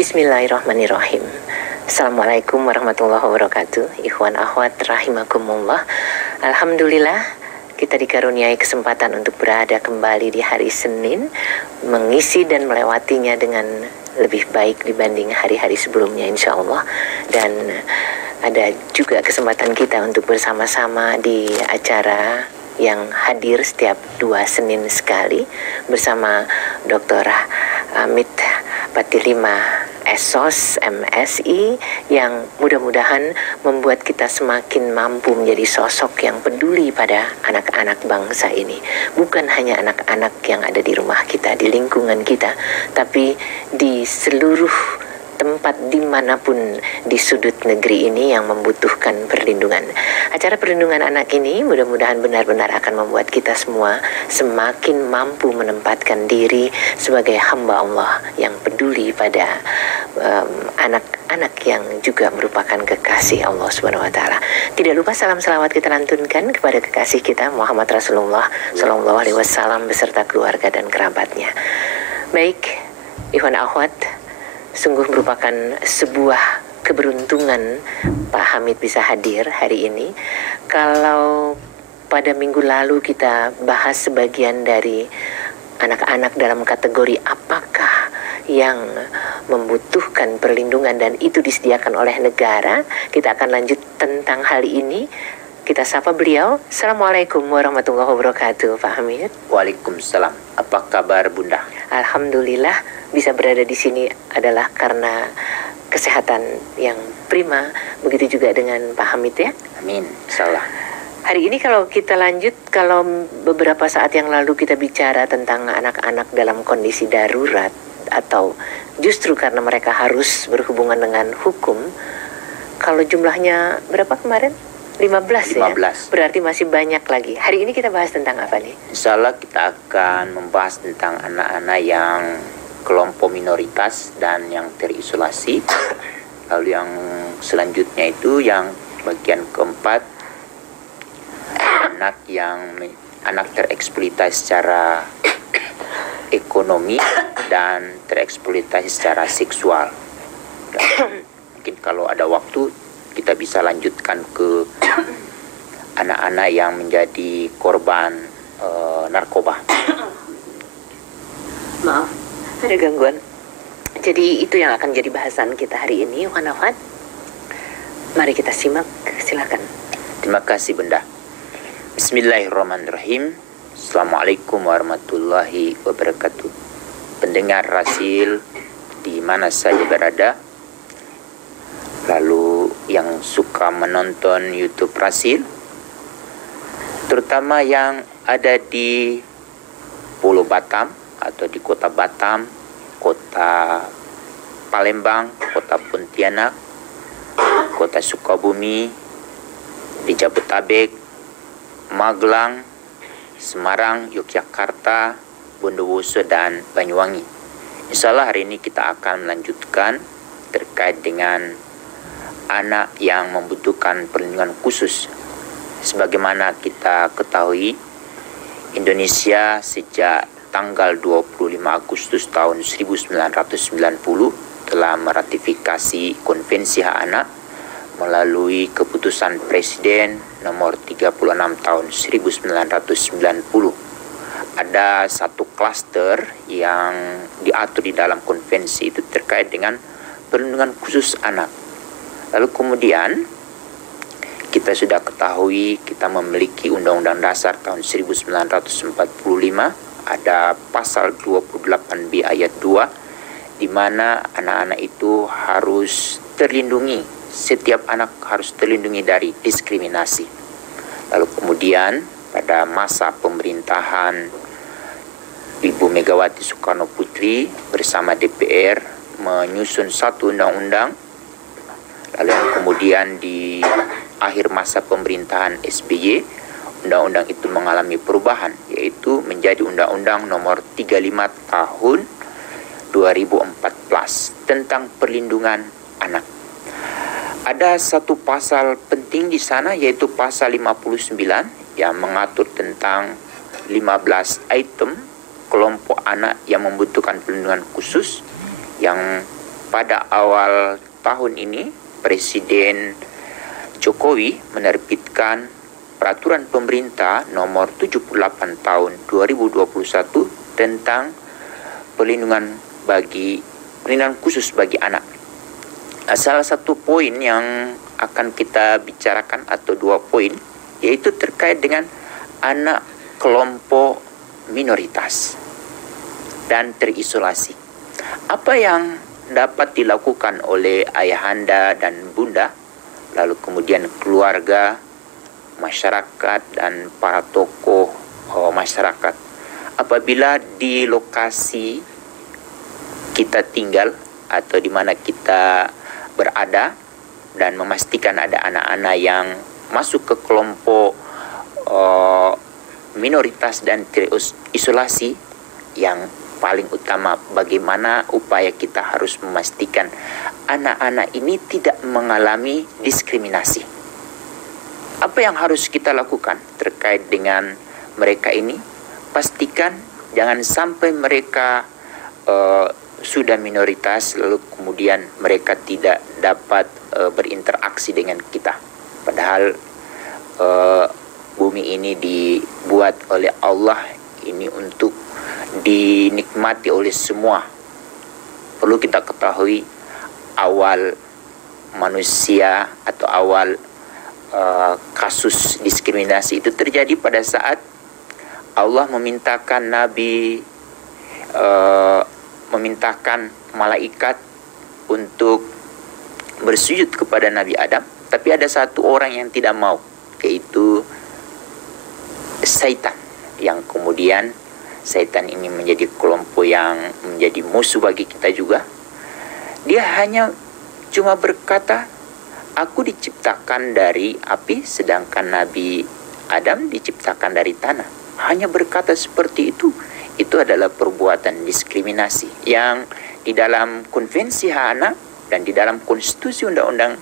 Bismillahirrahmanirrahim. Assalamualaikum warahmatullahi wabarakatuh. Ikhwan akhwat rahimakumullah. Alhamdulillah kita dikaruniai kesempatan untuk berada kembali di hari Senin, mengisi dan melewatinya dengan lebih baik dibanding hari-hari sebelumnya insya Allah. Dan ada juga kesempatan kita untuk bersama-sama di acara yang hadir setiap 2 Senin sekali bersama Dr. Amit Patilima SOS MSI, yang mudah-mudahan membuat kita semakin mampu menjadi sosok yang peduli pada anak-anak bangsa ini. Bukan hanya anak-anak yang ada di rumah kita, di lingkungan kita, tapi di seluruh tempat dimanapun di sudut negeri ini yang membutuhkan perlindungan. Acara perlindungan anak ini mudah-mudahan benar-benar akan membuat kita semua semakin mampu menempatkan diri sebagai hamba Allah yang peduli pada anak-anak yang juga merupakan kekasih Allah Subhanahu wa taala. Tidak lupa salam selawat kita lantunkan kepada kekasih kita Muhammad Rasulullah sallallahu alaihi wasallam beserta keluarga dan kerabatnya. Baik, ikhwan akhwat, sungguh merupakan sebuah keberuntungan Pak Hamid bisa hadir hari ini. Kalau pada minggu lalu kita bahas sebagian dari anak-anak dalam kategori apakah yang membutuhkan perlindungan dan itu disediakan oleh negara, kita akan lanjut tentang hal ini. Kita sapa beliau. Assalamualaikum warahmatullahi wabarakatuh, Pak Hamid. Waalaikumsalam. Apa kabar Bunda? Alhamdulillah bisa berada di sini adalah karena kesehatan yang prima. Begitu juga dengan Pak Hamid ya. Amin. Salah. Hari ini kalau kita lanjut, kalau beberapa saat yang lalu kita bicara tentang anak-anak dalam kondisi darurat atau justru karena mereka harus berhubungan dengan hukum, kalau jumlahnya berapa kemarin? 15 ya? Berarti masih banyak lagi. Hari ini kita bahas tentang apa nih? Insya Allah kita akan membahas tentang anak-anak yang kelompok minoritas dan yang terisolasi. Lalu yang selanjutnya itu yang bagian keempat, anak tereksploitasi secara ekonomi dan tereksploitasi secara seksual. Dan mungkin kalau ada waktu kita bisa lanjutkan ke anak-anak yang menjadi korban narkoba. Maaf, ada gangguan. Jadi itu yang akan jadi bahasan kita hari ini, Wanafat. Mari kita simak, silakan. Terima kasih Bunda. Bismillahirrahmanirrahim. Assalamualaikum warahmatullahi wabarakatuh. Pendengar Rasil di mana saja berada, lalu yang suka menonton YouTube Rasil, terutama yang ada di Pulau Batam atau di kota Batam, kota Palembang, kota Pontianak, kota Sukabumi, di Jabodetabek, Magelang, Semarang, Yogyakarta, Bondowoso, dan Banyuwangi. Insya Allah hari ini kita akan melanjutkan terkait dengan anak yang membutuhkan perlindungan khusus. Sebagaimana kita ketahui, Indonesia sejak tanggal 25 Agustus tahun 1990 telah meratifikasi Konvensi Hak Anak melalui keputusan Presiden nomor 36 tahun 1990. Ada satu klaster yang diatur di dalam konvensi itu terkait dengan perlindungan khusus anak. Lalu kemudian kita sudah ketahui kita memiliki Undang-Undang Dasar tahun 1945, ada pasal 28B ayat 2 di mana anak-anak itu harus terlindungi, setiap anak harus terlindungi dari diskriminasi. Lalu kemudian pada masa pemerintahan Ibu Megawati Soekarno Putri bersama DPR menyusun satu undang-undang. Lalu yang kemudian di akhir masa pemerintahan SBY, undang-undang itu mengalami perubahan, yaitu menjadi Undang-Undang Nomor 35 Tahun 2014 tentang perlindungan anak. Ada satu pasal penting di sana, yaitu pasal 59 yang mengatur tentang 15 item kelompok anak yang membutuhkan perlindungan khusus, yang pada awal tahun ini Presiden Jokowi menerbitkan peraturan pemerintah nomor 78 tahun 2021 tentang perlindungan khusus bagi anak. Salah satu poin yang akan kita bicarakan atau 2 poin yaitu terkait dengan anak kelompok minoritas dan terisolasi. Apa yang dapat dilakukan oleh ayahanda dan bunda, lalu kemudian keluarga, masyarakat dan para tokoh masyarakat apabila di lokasi kita tinggal atau di mana kita berada dan memastikan ada anak-anak yang masuk ke kelompok minoritas dan terisolasi. Yang paling utama, bagaimana upaya kita harus memastikan anak-anak ini tidak mengalami diskriminasi. Apa yang harus kita lakukan terkait dengan mereka ini? Pastikan jangan sampai mereka sudah minoritas lalu kemudian mereka tidak dapat berinteraksi dengan kita. Padahal bumi ini dibuat oleh Allah ini untuk dinikmati oleh semua. Perlu kita ketahui awal manusia atau awal kasus diskriminasi itu terjadi pada saat Allah memintakan memintakan malaikat untuk bersujud kepada Nabi Adam, tapi ada satu orang yang tidak mau, yaitu Saitan, yang kemudian Saitan ini menjadi kelompok yang menjadi musuh bagi kita juga. Dia hanya cuma berkata, aku diciptakan dari api sedangkan Nabi Adam diciptakan dari tanah. Hanya berkata seperti itu. Itu adalah perbuatan diskriminasi yang di dalam konvensi hak anak dan di dalam konstitusi undang-undang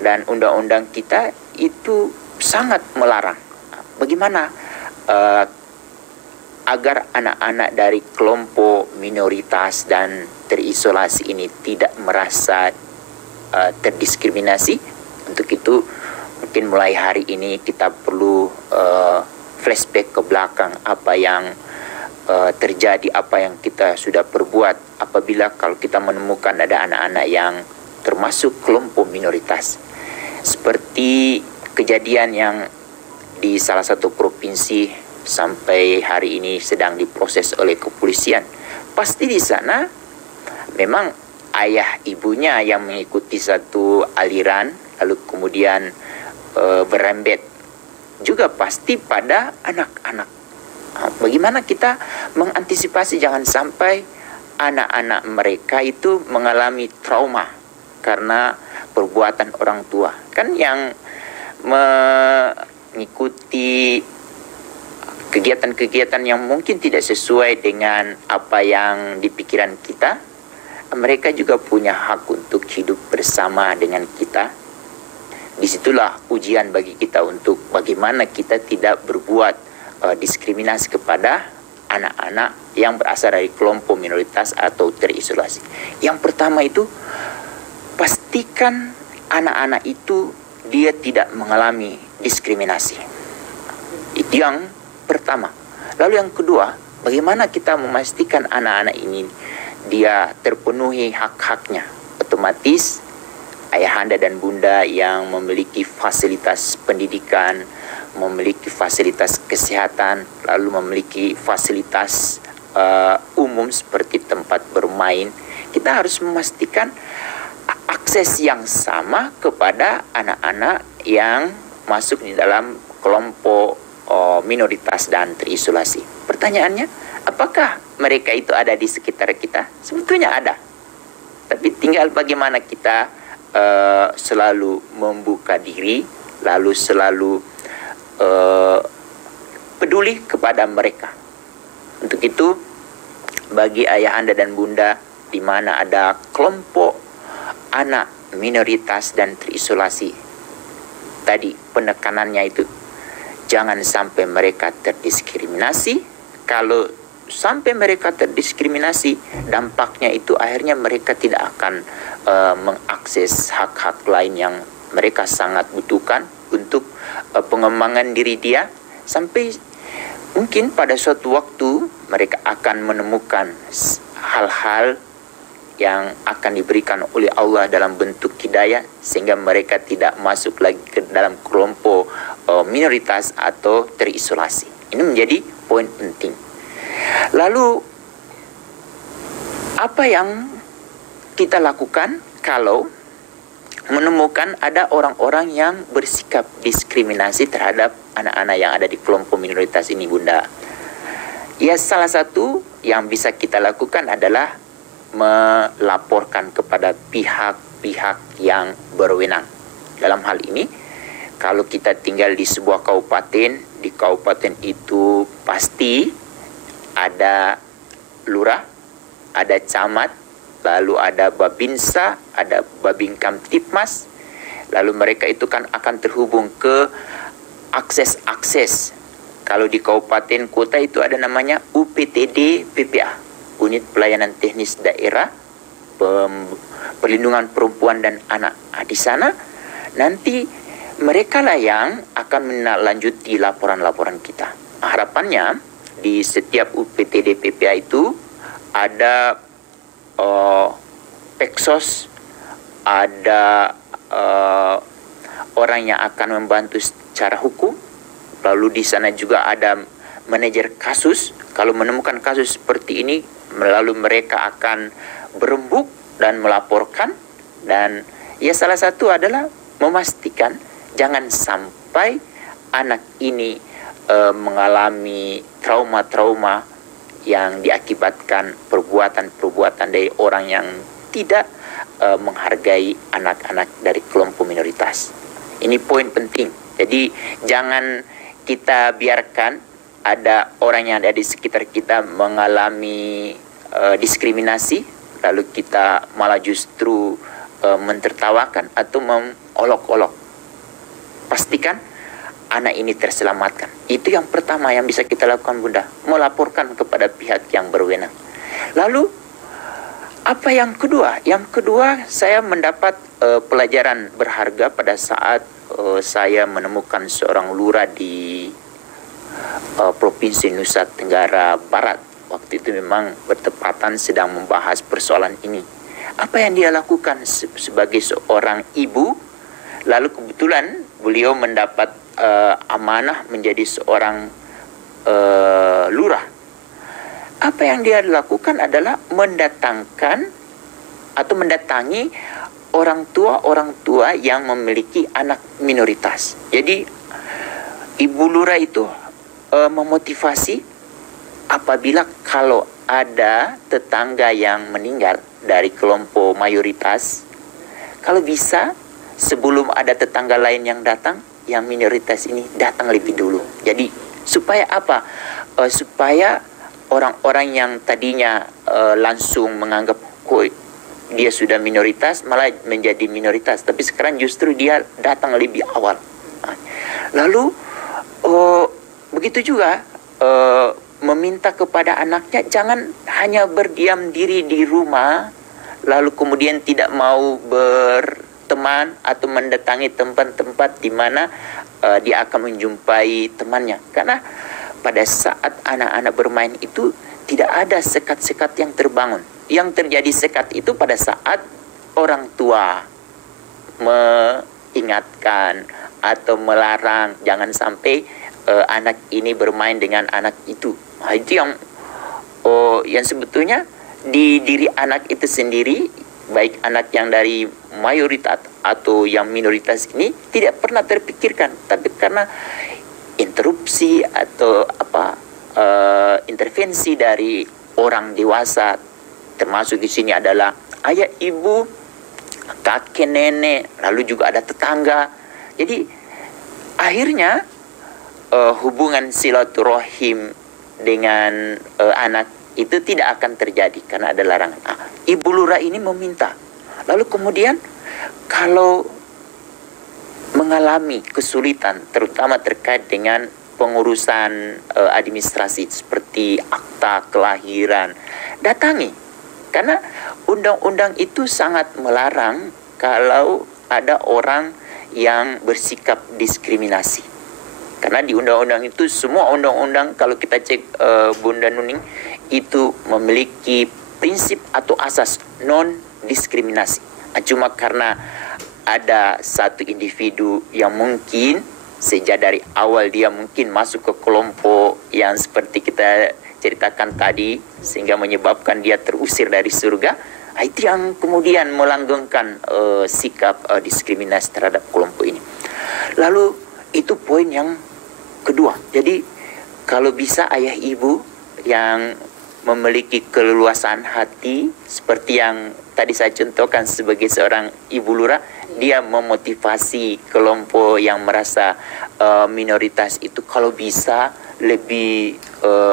dan undang-undang kita itu sangat melarang. Bagaimana agar anak-anak dari kelompok minoritas dan terisolasi ini tidak merasa terdiskriminasi? Untuk itu mungkin mulai hari ini kita perlu flashback ke belakang apa yang terjadi, apa yang kita sudah perbuat apabila kalau kita menemukan ada anak-anak yang termasuk kelompok minoritas. Seperti kejadian yang di salah satu provinsi sampai hari ini sedang diproses oleh kepolisian. Pasti di sana memang ayah ibunya yang mengikuti satu aliran lalu kemudian berembet juga pasti pada anak-anak. Bagaimana kita mengantisipasi jangan sampai anak-anak mereka itu mengalami trauma karena perbuatan orang tua. Kan yang mengikuti kegiatan-kegiatan yang mungkin tidak sesuai dengan apa yang di pikiran kita, mereka juga punya hak untuk hidup bersama dengan kita. Disitulah ujian bagi kita untuk bagaimana kita tidak berbuat diskriminasi kepada anak-anak yang berasal dari kelompok minoritas atau terisolasi. Yang pertama itu, pastikan anak-anak itu dia tidak mengalami diskriminasi. Itu yang pertama. Lalu yang kedua, bagaimana kita memastikan anak-anak ini dia terpenuhi hak-haknya? Otomatis ayahanda dan bunda yang memiliki fasilitas pendidikan, memiliki fasilitas kesehatan, lalu memiliki fasilitas umum seperti tempat bermain, kita harus memastikan akses yang sama kepada anak-anak yang masuk di dalam kelompok minoritas dan terisolasi. Pertanyaannya, apakah mereka itu ada di sekitar kita? Sebetulnya ada. Tapi tinggal bagaimana kita selalu membuka diri, lalu selalu peduli kepada mereka. Untuk itu, bagi ayahanda dan bunda di mana ada kelompok anak minoritas dan terisolasi, tadi penekanannya itu jangan sampai mereka terdiskriminasi. Kalau sampai mereka terdiskriminasi, dampaknya itu akhirnya mereka tidak akan mengakses hak-hak lain yang mereka sangat butuhkan untuk pengembangan diri dia, sampai mungkin pada suatu waktu mereka akan menemukan hal-hal yang akan diberikan oleh Allah dalam bentuk hidayah, sehingga mereka tidak masuk lagi ke dalam kelompok minoritas atau terisolasi. Ini menjadi poin penting. Lalu apa yang kita lakukan kalau menemukan ada orang-orang yang bersikap diskriminasi terhadap anak-anak yang ada di kelompok minoritas ini, Bunda? Ya, salah satu yang bisa kita lakukan adalah melaporkan kepada pihak-pihak yang berwenang. Dalam hal ini, kalau kita tinggal di sebuah kabupaten, di kabupaten itu pasti ada lurah, ada camat, lalu ada babinsa, ada babinkamtipmas, lalu mereka itu kan akan terhubung ke akses-akses. Kalau di kabupaten kota itu ada namanya UPTD PPA, Unit Pelayanan Teknis Daerah Perlindungan Perempuan dan Anak. Di sana nanti mereka lah yang akan menindaklanjuti laporan-laporan kita. Harapannya di setiap UPTD PPA itu ada Peksos, ada orang yang akan membantu secara hukum, lalu di sana juga ada manajer kasus. Kalau menemukan kasus seperti ini, lalu mereka akan berembuk dan melaporkan. Dan ya, salah satu adalah memastikan jangan sampai anak ini mengalami trauma-trauma yang diakibatkan perbuatan-perbuatan dari orang yang tidak menghargai anak-anak dari kelompok minoritas. Ini poin penting. Jadi jangan kita biarkan ada orang yang ada di sekitar kita mengalami diskriminasi, lalu kita malah justru mentertawakan atau mengolok-olok. Pastikan anak ini terselamatkan. Itu yang pertama yang bisa kita lakukan, Bunda, melaporkan kepada pihak yang berwenang. Lalu apa yang kedua? Yang kedua, saya mendapat pelajaran berharga pada saat saya menemukan seorang lurah di Provinsi Nusa Tenggara Barat. Waktu itu memang bertepatan sedang membahas persoalan ini. Apa yang dia lakukan sebagai seorang ibu? Lalu kebetulan beliau mendapat amanah menjadi seorang lurah. Apa yang dia lakukan adalah mendatangi orang tua yang memiliki anak minoritas. Jadi ibu lurah itu memotivasi apabila kalau ada tetangga yang meninggal dari kelompok mayoritas, kalau bisa sebelum ada tetangga lain yang datang, yang minoritas ini datang lebih dulu. Jadi supaya apa? Supaya orang-orang yang tadinya langsung menganggap dia sudah minoritas malah menjadi minoritas, tapi sekarang justru dia datang lebih awal. Lalu begitu juga meminta kepada anaknya jangan hanya berdiam diri di rumah, lalu kemudian tidak mau berteman atau mendatangi tempat-tempat di mana dia akan menjumpai temannya. Karena pada saat anak-anak bermain itu tidak ada sekat-sekat yang terbangun. Yang terjadi sekat itu pada saat orang tua mengingatkan atau melarang jangan sampai anak ini bermain dengan anak itu. Itu yang sebetulnya di diri anak itu sendiri, baik anak yang dari mayoritas atau yang minoritas ini tidak pernah terpikirkan, tapi karena interupsi atau intervensi dari orang dewasa, termasuk di sini adalah ayah, ibu, kakek, nenek, lalu juga ada tetangga. Jadi akhirnya hubungan silaturahim dengan anak itu tidak akan terjadi karena ada larangan. Ibu lurah ini meminta. Lalu kemudian kalau mengalami kesulitan terutama terkait dengan pengurusan administrasi seperti akta kelahiran, datangi. Karena undang-undang itu sangat melarang kalau ada orang yang bersikap diskriminasi. Karena di undang-undang itu, semua undang-undang kalau kita cek Bunda Nuning, itu memiliki prinsip atau asas non-diskriminasi. Cuma karena ada satu individu yang mungkin sejak dari awal dia mungkin masuk ke kelompok yang seperti kita ceritakan tadi, sehingga menyebabkan dia terusir dari surga, itu yang kemudian melanggengkan sikap diskriminasi terhadap kelompok ini. Lalu itu poin yang kedua. Jadi kalau bisa ayah ibu yang memiliki keleluasan hati seperti yang tadi saya contohkan sebagai seorang ibu lurah, dia memotivasi kelompok yang merasa minoritas itu kalau bisa lebih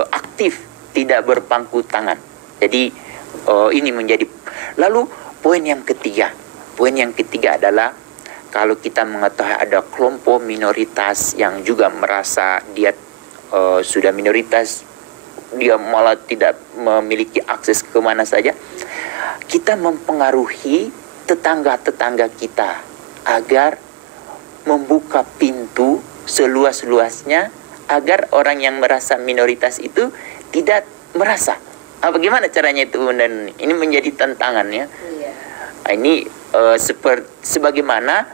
aktif, tidak berpangku tangan. Jadi ini menjadi. Lalu poin yang ketiga adalah kalau kita mengetahui ada kelompok minoritas yang juga merasa dia sudah minoritas, dia malah tidak memiliki akses kemana saja, kita mempengaruhi tetangga-tetangga kita agar membuka pintu seluas-luasnya agar orang yang merasa minoritas itu tidak merasa. Bagaimana caranya itu? Dan ini menjadi tantangan ya. Ini sebagaimana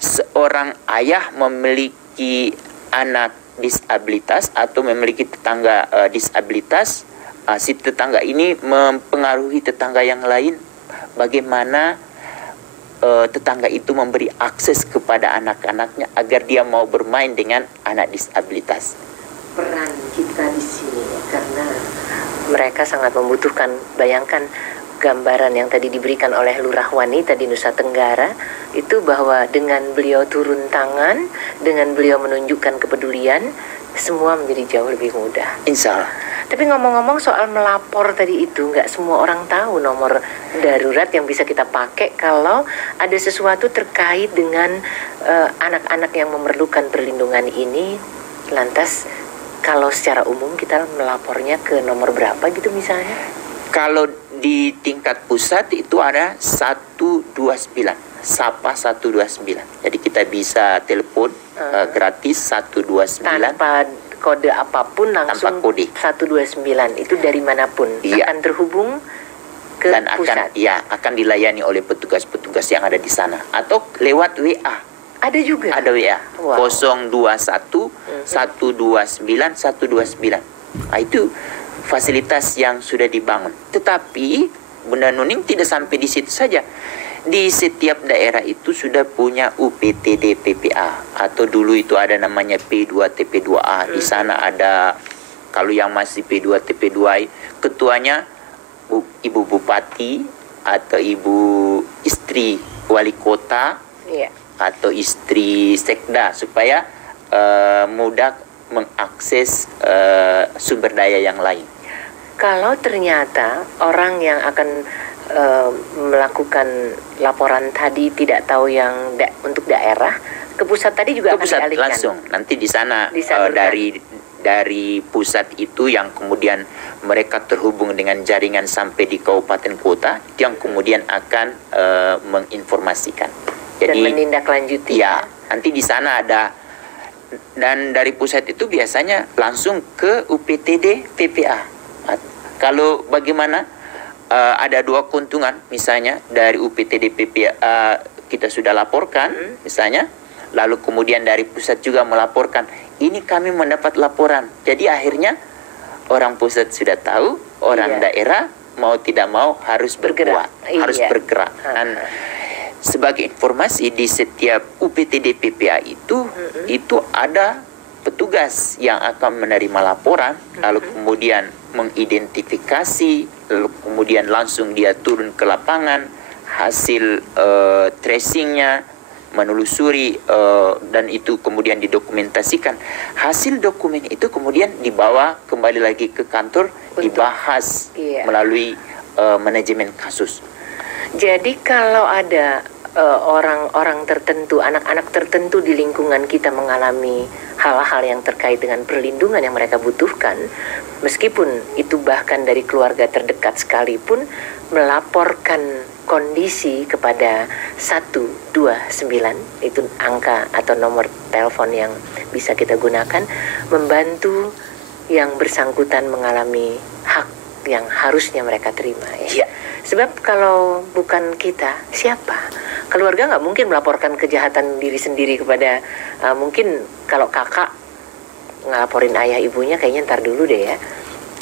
seorang ayah memiliki anak disabilitas atau memiliki tetangga disabilitas, si tetangga ini mempengaruhi tetangga yang lain. Bagaimana tetangga itu memberi akses kepada anak-anaknya agar dia mau bermain dengan anak disabilitas. Peran kita di sini ya, karena mereka sangat membutuhkan. Bayangkan gambaran yang tadi diberikan oleh Lurah Wanita di Nusa Tenggara itu, bahwa dengan beliau turun tangan, dengan beliau menunjukkan kepedulian, semua menjadi jauh lebih mudah. Insya Allah. Tapi ngomong-ngomong soal melapor tadi itu, nggak semua orang tahu nomor darurat yang bisa kita pakai kalau ada sesuatu terkait dengan anak-anak yang memerlukan perlindungan ini. Lantas kalau secara umum kita melapornya ke nomor berapa gitu misalnya? Kalau di tingkat pusat itu ada 129, Sapa 129. Jadi kita bisa telepon gratis 129. Tanpa kode apapun, langsung tanpa kode. 129 itu dari manapun akan terhubung ke dan pusat. akan dilayani oleh petugas-petugas yang ada di sana atau lewat WA. Ada juga. Ada WA. Wow. 021 129 129. Itu fasilitas yang sudah dibangun. Tetapi Bunda Nuning tidak sampai di situ saja. Di setiap daerah itu sudah punya UPTD PPA, atau dulu itu ada namanya P2 TP2A. Di sana ada, kalau yang masih P2 TP2A, ketuanya Ibu Bupati atau Ibu istri Wali Kota, atau istri Sekda, supaya mudah mengakses sumber daya yang lain. Kalau ternyata orang yang akan melakukan laporan tadi tidak tahu yang untuk daerah, ke pusat tadi juga akan dialihkan langsung. Nanti di sana dari pusat itu yang kemudian mereka terhubung dengan jaringan sampai di kabupaten kota, yang kemudian akan menginformasikan. Jadi, dan menindaklanjuti. Ya, nanti di sana ada, dan dari pusat itu biasanya langsung ke UPTD PPA. Kalau bagaimana ada dua keuntungan, misalnya dari UPTD PPA kita sudah laporkan, misalnya, lalu kemudian dari pusat juga melaporkan, ini kami mendapat laporan. Jadi akhirnya orang pusat sudah tahu, orang daerah mau tidak mau harus bergerak, harus bergerak. Dan sebagai informasi, di setiap UPTD PPA itu ada petugas yang akan menerima laporan, lalu kemudian mengidentifikasi, lalu kemudian langsung dia turun ke lapangan, hasil tracingnya, menelusuri, dan itu kemudian didokumentasikan. Hasil dokumen itu kemudian dibawa kembali lagi ke kantor, dibahas melalui manajemen kasus. Jadi kalau ada orang-orang tertentu, anak-anak tertentu di lingkungan kita mengalami hal-hal yang terkait dengan perlindungan yang mereka butuhkan, meskipun itu bahkan dari keluarga terdekat sekalipun, melaporkan kondisi kepada 129, itu angka atau nomor telepon yang bisa kita gunakan, membantu yang bersangkutan mengalami hak yang harusnya mereka terima ya. Sebab kalau bukan kita, siapa? Keluarga nggak mungkin melaporkan kejahatan diri sendiri kepada mungkin kalau kakak ngelaporin ayah ibunya kayaknya ntar dulu deh ya.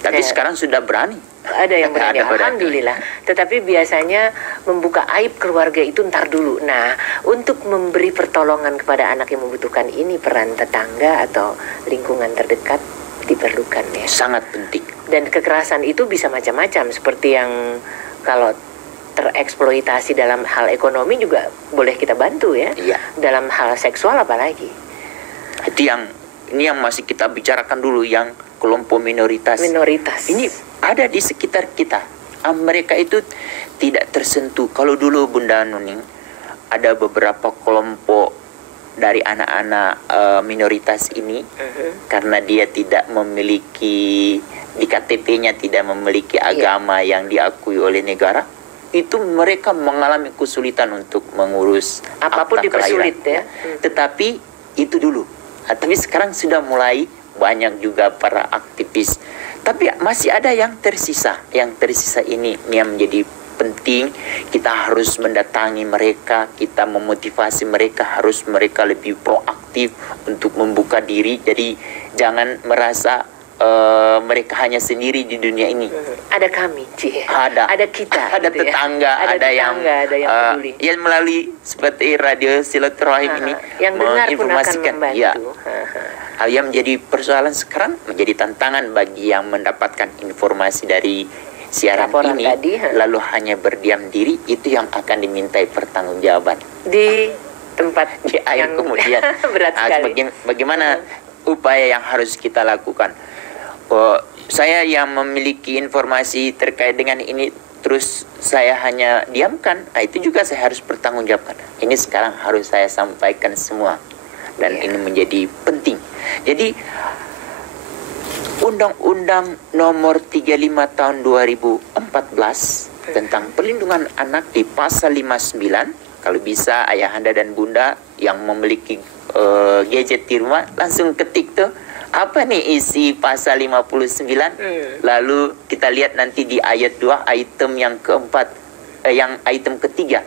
Tapi sekarang sudah berani. Ada yang berani, alhamdulillah. Tetapi biasanya membuka aib keluarga itu ntar dulu. Nah, untuk memberi pertolongan kepada anak yang membutuhkan ini, peran tetangga atau lingkungan terdekat diperlukan ya. Sangat penting. Dan kekerasan itu bisa macam-macam, seperti yang kalau tereksploitasi dalam hal ekonomi juga boleh kita bantu ya. Iya. Dalam hal seksual apalagi. Itu ini yang masih kita bicarakan dulu, yang kelompok minoritas. Ini ada di sekitar kita. Mereka itu tidak tersentuh. Kalau dulu Bunda Nuning, ada beberapa kelompok dari anak-anak minoritas ini, karena dia tidak memiliki, di KTP-nya tidak memiliki agama yang diakui oleh negara, itu mereka mengalami kesulitan untuk mengurus apapun, dipersulit ya. Tetapi itu dulu. Tapi sekarang sudah mulai banyak juga para aktivis. Tapi masih ada yang tersisa. Yang tersisa ini yang menjadi penting. Kita harus mendatangi mereka, kita memotivasi mereka, harus mereka lebih proaktif untuk membuka diri. Jadi jangan merasa mereka hanya sendiri di dunia ini. Ada kami, Ci. Ada kita, ada gitu tetangga, ya. ada yang peduli. Ya, melalui seperti radio Silaturahim ini yang dengar pun akan membantu. Ya. Hal yang menjadi persoalan sekarang, menjadi tantangan bagi yang mendapatkan informasi dari siaran laporan ini tadi, lalu hanya berdiam diri, itu yang akan dimintai pertanggungjawaban di tempat di air yang kemudian. berat sekali. Bagaimana upaya yang harus kita lakukan? Saya yang memiliki informasi terkait dengan ini terus saya hanya diamkan, itu juga saya harus bertanggungjawabkan. Ini sekarang harus saya sampaikan semua, dan ini menjadi penting. Jadi Undang-Undang Nomor 35 Tahun 2014 tentang perlindungan anak di pasal 59, kalau bisa ayahanda dan bunda yang memiliki gadget di rumah langsung ketik tuh apa nih isi pasal 59. Lalu kita lihat nanti di ayat 2 item yang keempat, yang item ketiga,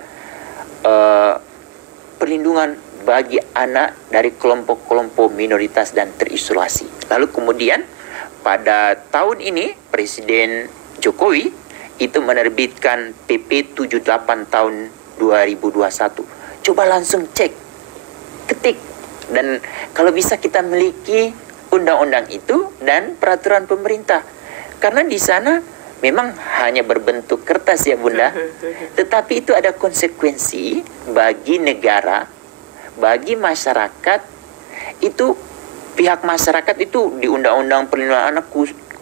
perlindungan bagi anak dari kelompok-kelompok minoritas dan terisolasi. Lalu kemudian pada tahun ini Presiden Jokowi itu menerbitkan PP 78 tahun 2021. Coba langsung cek, ketik, dan kalau bisa kita miliki undang-undang itu dan peraturan pemerintah, karena di sana memang hanya berbentuk kertas ya Bunda, tetapi itu ada konsekuensi bagi negara, bagi masyarakat. Itu pihak masyarakat itu di Undang-Undang Perlindungan Anak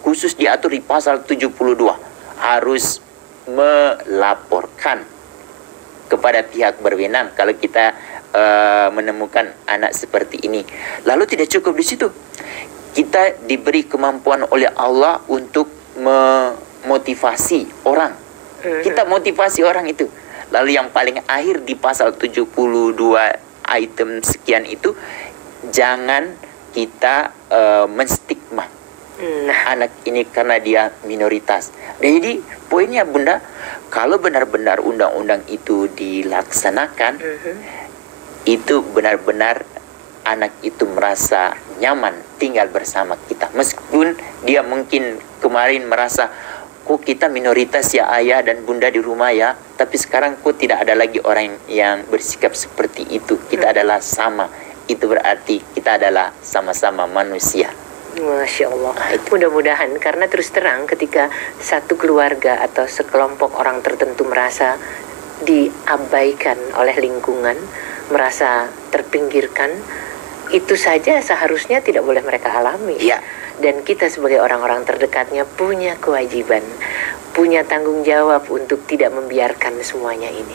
khusus diatur di pasal 72 harus melaporkan kepada pihak berwenang kalau kita menemukan anak seperti ini. Lalu tidak cukup di situ, kita diberi kemampuan oleh Allah untuk memotivasi orang. Kita motivasi orang itu. Lalu yang paling akhir di pasal 72 item sekian itu, jangan kita menstigma anak ini karena dia minoritas. Jadi poinnya Bunda, kalau benar-benar undang-undang itu dilaksanakan, itu benar-benar anak itu merasa nyaman tinggal bersama kita. Meskipun dia mungkin kemarin merasa, kok kita minoritas ya ayah dan bunda di rumah ya, tapi sekarang kok tidak ada lagi orang yang bersikap seperti itu. Kita adalah sama. Itu berarti kita adalah sama-sama manusia. Masya Allah. Mudah-mudahan, karena terus terang ketika satu keluarga atau sekelompok orang tertentu merasa diabaikan oleh lingkungan, merasa terpinggirkan, itu saja seharusnya tidak boleh mereka alami. Ya. Dan kita sebagai orang-orang terdekatnya punya kewajiban punya tanggung jawab untuk tidak membiarkan semuanya ini.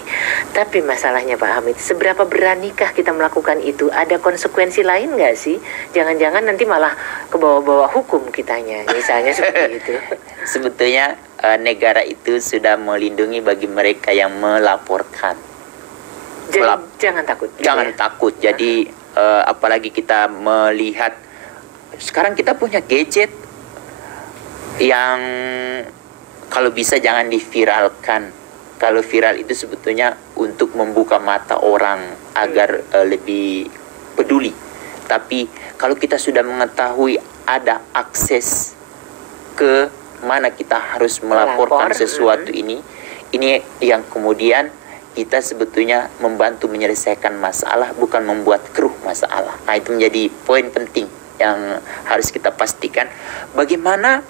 Tapi masalahnya Pak Hamid, seberapa beranikah kita melakukan itu? Ada konsekuensi lain nggak sih? Jangan-jangan nanti malah ke bawah-bawah hukum kitanya, misalnya seperti itu. Sebetulnya negara itu sudah melindungi bagi mereka yang melaporkan. Jadi jangan takut. Jangan takut. Jadi apalagi kita melihat sekarang kita punya gadget yang kalau bisa jangan diviralkan. Kalau viral itu sebetulnya untuk membuka mata orang agar lebih peduli. Tapi kalau kita sudah mengetahui ada akses ke mana kita harus melaporkan sesuatu ini yang kemudian kita sebetulnya membantu menyelesaikan masalah, bukan membuat keruh masalah. Nah, itu menjadi poin penting yang harus kita pastikan. Bagaimana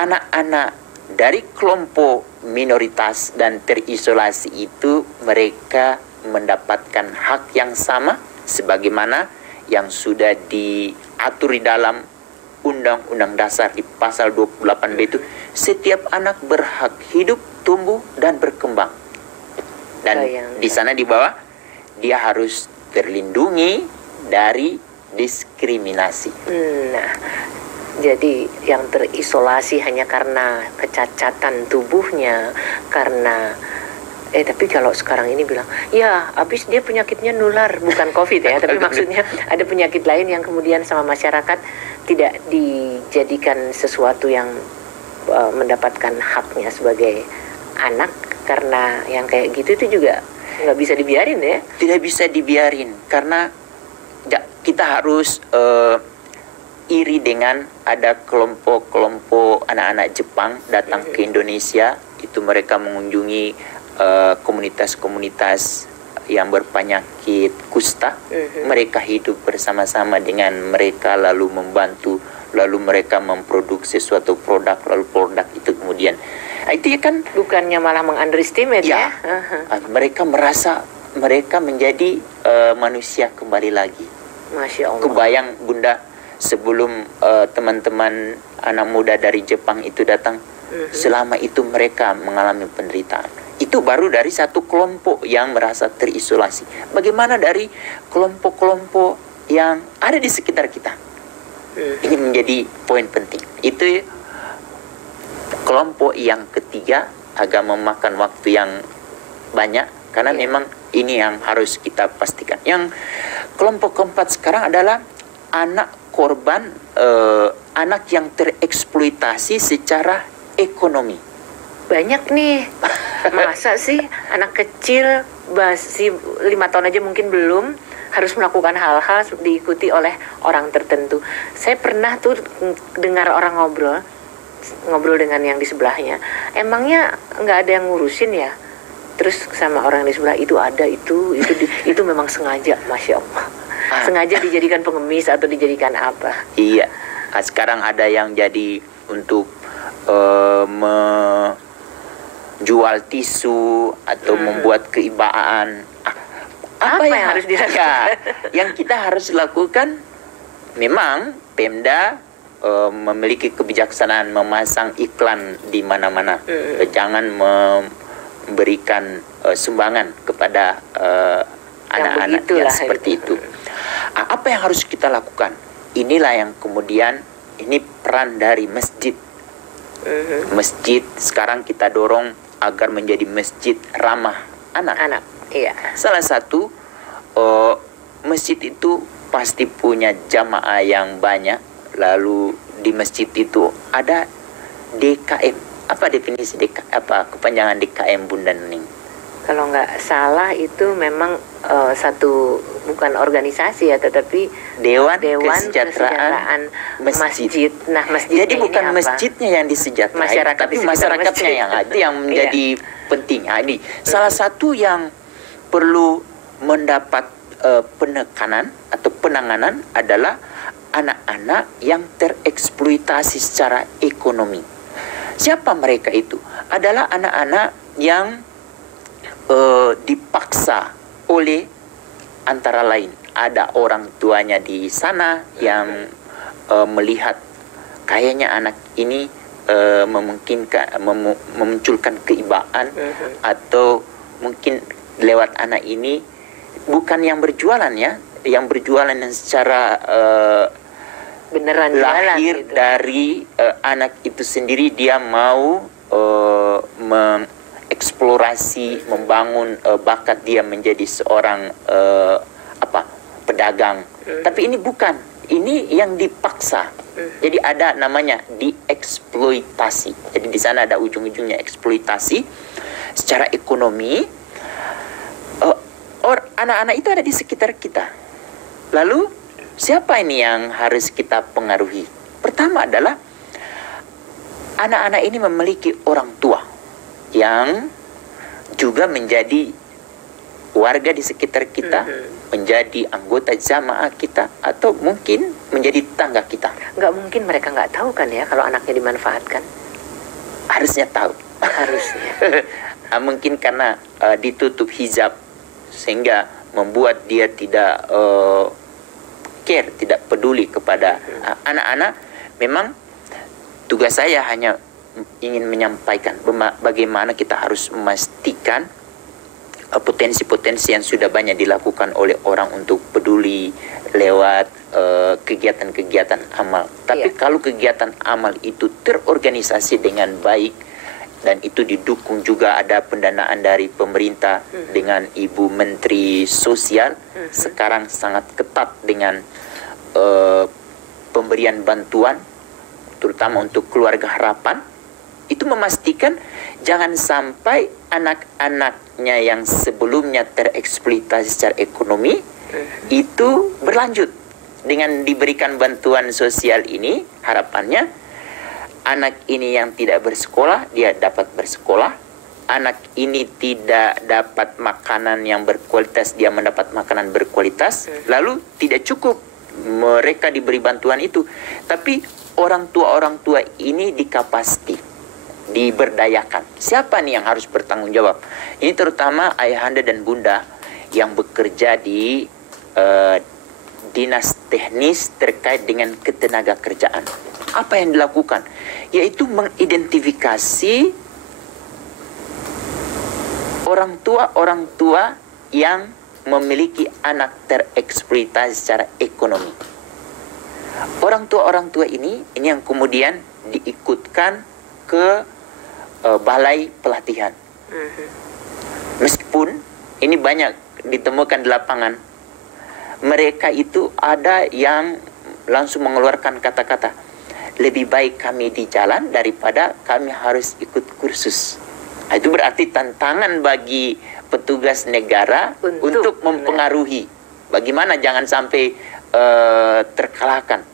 anak-anak dari kelompok minoritas dan terisolasi itu mereka mendapatkan hak yang sama sebagaimana yang sudah diatur di dalam Undang-Undang Dasar di pasal 28B itu, setiap anak berhak hidup, tumbuh dan berkembang. Dan di sana di bawah dia harus terlindungi dari diskriminasi. Nah, jadi yang terisolasi hanya karena kecacatan tubuhnya, karena tapi kalau sekarang ini bilang, ya habis dia penyakitnya nular, bukan COVID ya, tapi maksudnya ada penyakit lain yang kemudian sama masyarakat tidak dijadikan sesuatu yang mendapatkan haknya sebagai anak, karena yang kayak gitu itu juga nggak bisa dibiarin ya. Tidak bisa dibiarin, karena kita harus iri dengan ada kelompok-kelompok anak-anak Jepang datang ke Indonesia, itu mereka mengunjungi komunitas-komunitas yang berpenyakit kusta. Mereka hidup bersama-sama dengan mereka, lalu membantu, lalu mereka memproduksi suatu produk, lalu produk itu kemudian itu ya kan bukannya malah mengunderestimate ya. Mereka merasa mereka menjadi manusia kembali lagi. Masya Allah. Kebayang Bunda, sebelum teman-teman anak muda dari Jepang itu datang, selama itu mereka mengalami penderitaan. Itu baru dari satu kelompok yang merasa terisolasi. Bagaimana dari kelompok-kelompok yang ada di sekitar kita? Ini menjadi poin penting. Itu kelompok yang ketiga agak memakan waktu yang banyak, karena memang ini yang harus kita pastikan. Yang kelompok keempat sekarang adalah anak korban, anak yang tereksploitasi secara ekonomi. Banyak nih. Masa sih anak kecil masih 5 tahun aja mungkin belum harus melakukan hal-hal diikuti oleh orang tertentu. Saya pernah tuh dengar orang ngobrol dengan yang di sebelahnya. Emangnya nggak ada yang ngurusin ya? Terus sama orang di sebelah, itu ada, itu memang sengaja, Masya Allah. Sengaja dijadikan pengemis atau dijadikan apa? Iya. Sekarang ada yang jadi untuk jual tisu atau membuat keibaan. Apa yang harus dilakukan? Yang kita harus lakukan, memang Pemda memiliki kebijaksanaan memasang iklan di mana-mana. Jangan memberikan sumbangan kepada anak-anak yang seperti itu. Apa yang harus kita lakukan? Inilah yang kemudian ini peran dari masjid. Masjid sekarang kita dorong agar menjadi masjid ramah anak. Iya. Salah satu masjid itu pasti punya jamaah yang banyak. Lalu di masjid itu ada DKM. Apa definisi DKM? Apa kepanjangan DKM Bunda Nuning? Kalau nggak salah itu memang satu, bukan organisasi ya, tetapi Dewan Kesejahteraan Masjid. Nah, masjidnya jadi bukan ini masjidnya yang disejahteraikan, tapi masyarakatnya yang ada yang menjadi penting. Ini salah satu yang perlu mendapat penekanan atau penanganan adalah anak-anak yang tereksploitasi secara ekonomi. Siapa mereka itu? Adalah anak-anak yang dipaksa oleh, antara lain ada orang tuanya di sana yang melihat kayaknya anak ini memungkinkan memunculkan keibaan, atau mungkin lewat anak ini bukan yang berjualan ya, yang berjualan yang secara beneran lahir jualan, gitu. dari anak itu sendiri, dia mau mengeksplorasi, membangun bakat dia menjadi seorang pedagang. Tapi ini bukan, ini yang dipaksa. Jadi ada namanya dieksploitasi. Jadi di sana ada ujung-ujungnya eksploitasi secara ekonomi. Anak-anak itu ada di sekitar kita. Lalu siapa ini yang harus kita pengaruhi? Pertama adalah anak-anak ini memiliki orang tua yang juga menjadi warga di sekitar kita, menjadi anggota jamaah kita, atau mungkin menjadi tangga kita. Nggak mungkin mereka nggak tahu kan ya kalau anaknya dimanfaatkan? Harusnya tahu. Harusnya. Mungkin karena ditutup hijab, sehingga membuat dia tidak care, tidak peduli kepada anak-anak. Memang tugas saya hanya ingin menyampaikan bagaimana kita harus memastikan potensi-potensi yang sudah banyak dilakukan oleh orang untuk peduli lewat kegiatan-kegiatan amal. Tapi kalau kegiatan amal itu terorganisasi dengan baik, dan itu didukung juga ada pendanaan dari pemerintah dengan Ibu Menteri Sosial, sekarang sangat ketat dengan pemberian bantuan, terutama untuk keluarga harapan, itu memastikan jangan sampai anak-anaknya yang sebelumnya tereksploitasi secara ekonomi itu berlanjut. Dengan diberikan bantuan sosial ini, harapannya anak ini yang tidak bersekolah, dia dapat bersekolah. Anak ini tidak dapat makanan yang berkualitas, dia mendapat makanan berkualitas. Lalu tidak cukup mereka diberi bantuan itu, tapi orang tua ini dikapasiti, diberdayakan. Siapa nih yang harus bertanggung jawab? Ini terutama ayahanda dan bunda yang bekerja di dinas teknis terkait dengan ketenaga kerjaan. Apa yang dilakukan? Yaitu mengidentifikasi orang tua yang memiliki anak tereksploitasi secara ekonomi. Orang tua ini yang kemudian diikutkan ke balai pelatihan. Meskipun ini banyak ditemukan di lapangan, mereka itu ada yang langsung mengeluarkan kata-kata, lebih baik kami di jalan daripada kami harus ikut kursus. Itu berarti tantangan bagi petugas negara untuk mempengaruhi. Bagaimana jangan sampai terkalahkan.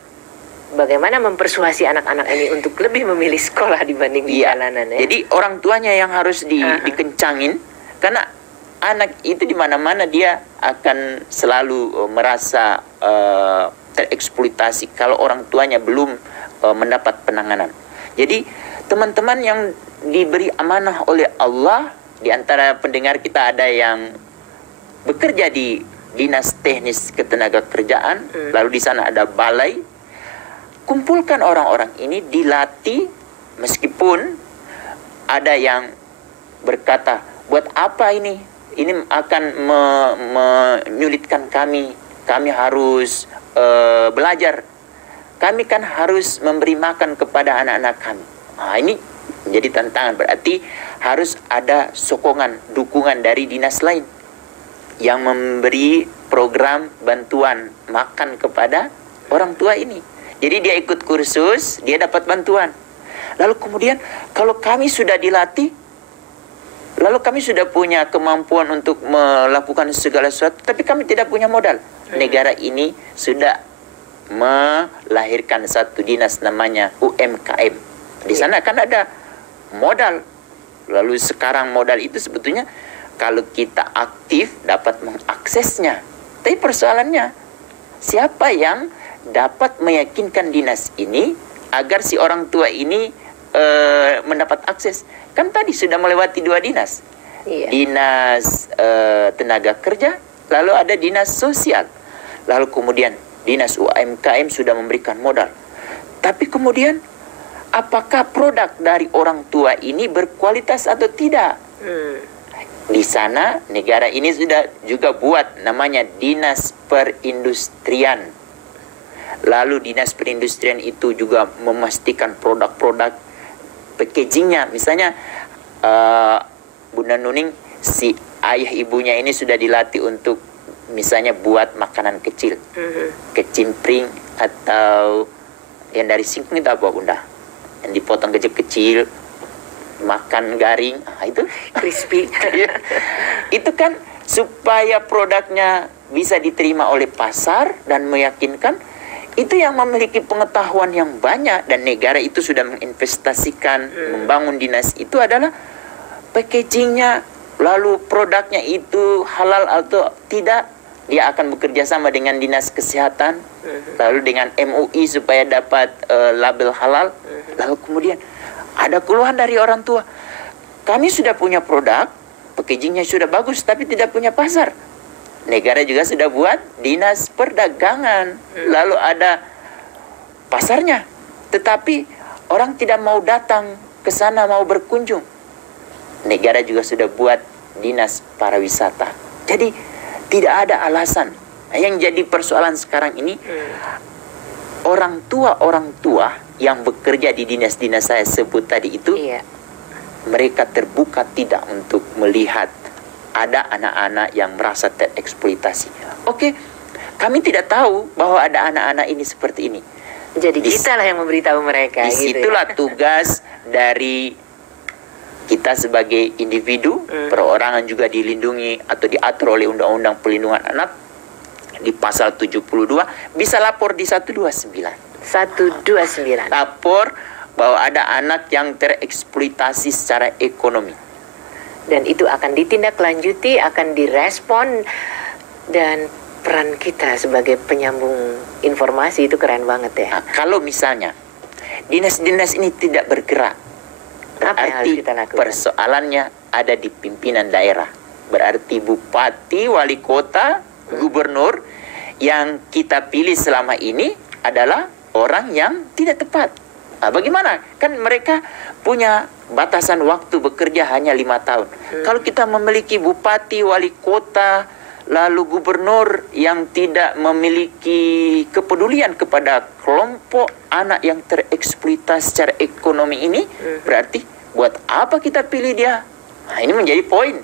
Bagaimana mempersuasi anak-anak ini untuk lebih memilih sekolah dibanding di jalanan ya? Jadi orang tuanya yang harus dikencangin, karena anak itu di mana-mana dia akan selalu merasa tereksploitasi kalau orang tuanya belum mendapat penanganan. Jadi teman-teman yang diberi amanah oleh Allah, di antara pendengar kita ada yang bekerja di dinas teknis ketenaga kerjaan, lalu di sana ada balai. Kumpulkan orang-orang ini, dilatih. Meskipun ada yang berkata, buat apa ini? Ini akan menyulitkan kami. Kami harus belajar. Kami kan harus memberi makan kepada anak-anak kami. Ini menjadi tantangan. Berarti harus ada sokongan, dukungan dari dinas lain yang memberi program bantuan makan kepada orang tua ini. Jadi dia ikut kursus, dia dapat bantuan. Lalu kemudian kalau kami sudah dilatih, lalu kami sudah punya kemampuan untuk melakukan segala sesuatu, tapi kami tidak punya modal. Negara ini sudah melahirkan satu dinas namanya UMKM. Di sana kan ada modal. Lalu sekarang modal itu sebetulnya kalau kita aktif dapat mengaksesnya. Tapi persoalannya, siapa yang dapat meyakinkan dinas ini agar si orang tua ini mendapat akses? Kan tadi sudah melewati 2 dinas. Dinas tenaga kerja, lalu ada dinas sosial. Lalu kemudian dinas UMKM sudah memberikan modal. Tapi kemudian apakah produk dari orang tua ini berkualitas atau tidak. Di sana negara ini sudah juga buat namanya Dinas Perindustrian. Lalu Dinas Perindustrian itu juga memastikan produk-produk packagingnya. Misalnya Bunda Nuning, si ayah ibunya ini sudah dilatih untuk misalnya buat makanan kecil, kecimpring atau yang dari singkong itu apa Bunda? Yang dipotong kecil-kecil, makan garing, itu Crispy. Itu kan supaya produknya bisa diterima oleh pasar dan meyakinkan. Itu yang memiliki pengetahuan yang banyak, dan negara itu sudah menginvestasikan membangun dinas itu adalah packagingnya, lalu produknya itu halal atau tidak. Dia akan bekerja sama dengan dinas kesehatan, lalu dengan MUI supaya dapat label halal. Lalu kemudian ada keluhan dari orang tua, kami sudah punya produk, packagingnya sudah bagus, tapi tidak punya pasar. Negara juga sudah buat dinas perdagangan, lalu ada pasarnya, tetapi orang tidak mau datang ke sana, mau berkunjung. Negara juga sudah buat dinas pariwisata. Jadi tidak ada alasan. Yang jadi persoalan sekarang ini, orang tua yang bekerja di dinas-dinas saya sebut tadi itu, mereka terbuka tidak untuk melihat ada anak-anak yang merasa tereksploitasi. Oke, kami tidak tahu bahwa ada anak-anak ini seperti ini. Jadi kita lah yang memberitahu mereka. Disitulah tugas dari kita sebagai individu, perorangan juga dilindungi atau diatur oleh Undang-Undang Perlindungan Anak di pasal 72, bisa lapor di 129. 129. Lapor bahwa ada anak yang tereksploitasi secara ekonomi. Dan itu akan ditindaklanjuti, akan direspon, dan peran kita sebagai penyambung informasi itu keren banget ya. Nah, kalau misalnya dinas-dinas ini tidak bergerak, berarti persoalannya ada di pimpinan daerah. Berarti bupati, wali kota, gubernur yang kita pilih selama ini adalah orang yang tidak tepat. Nah, bagaimana? Kan mereka punya batasan waktu bekerja hanya 5 tahun. Kalau kita memiliki bupati, wali kota, lalu gubernur yang tidak memiliki kepedulian kepada kelompok anak yang tereksploitasi secara ekonomi ini, berarti buat apa kita pilih dia? Nah, ini menjadi poin.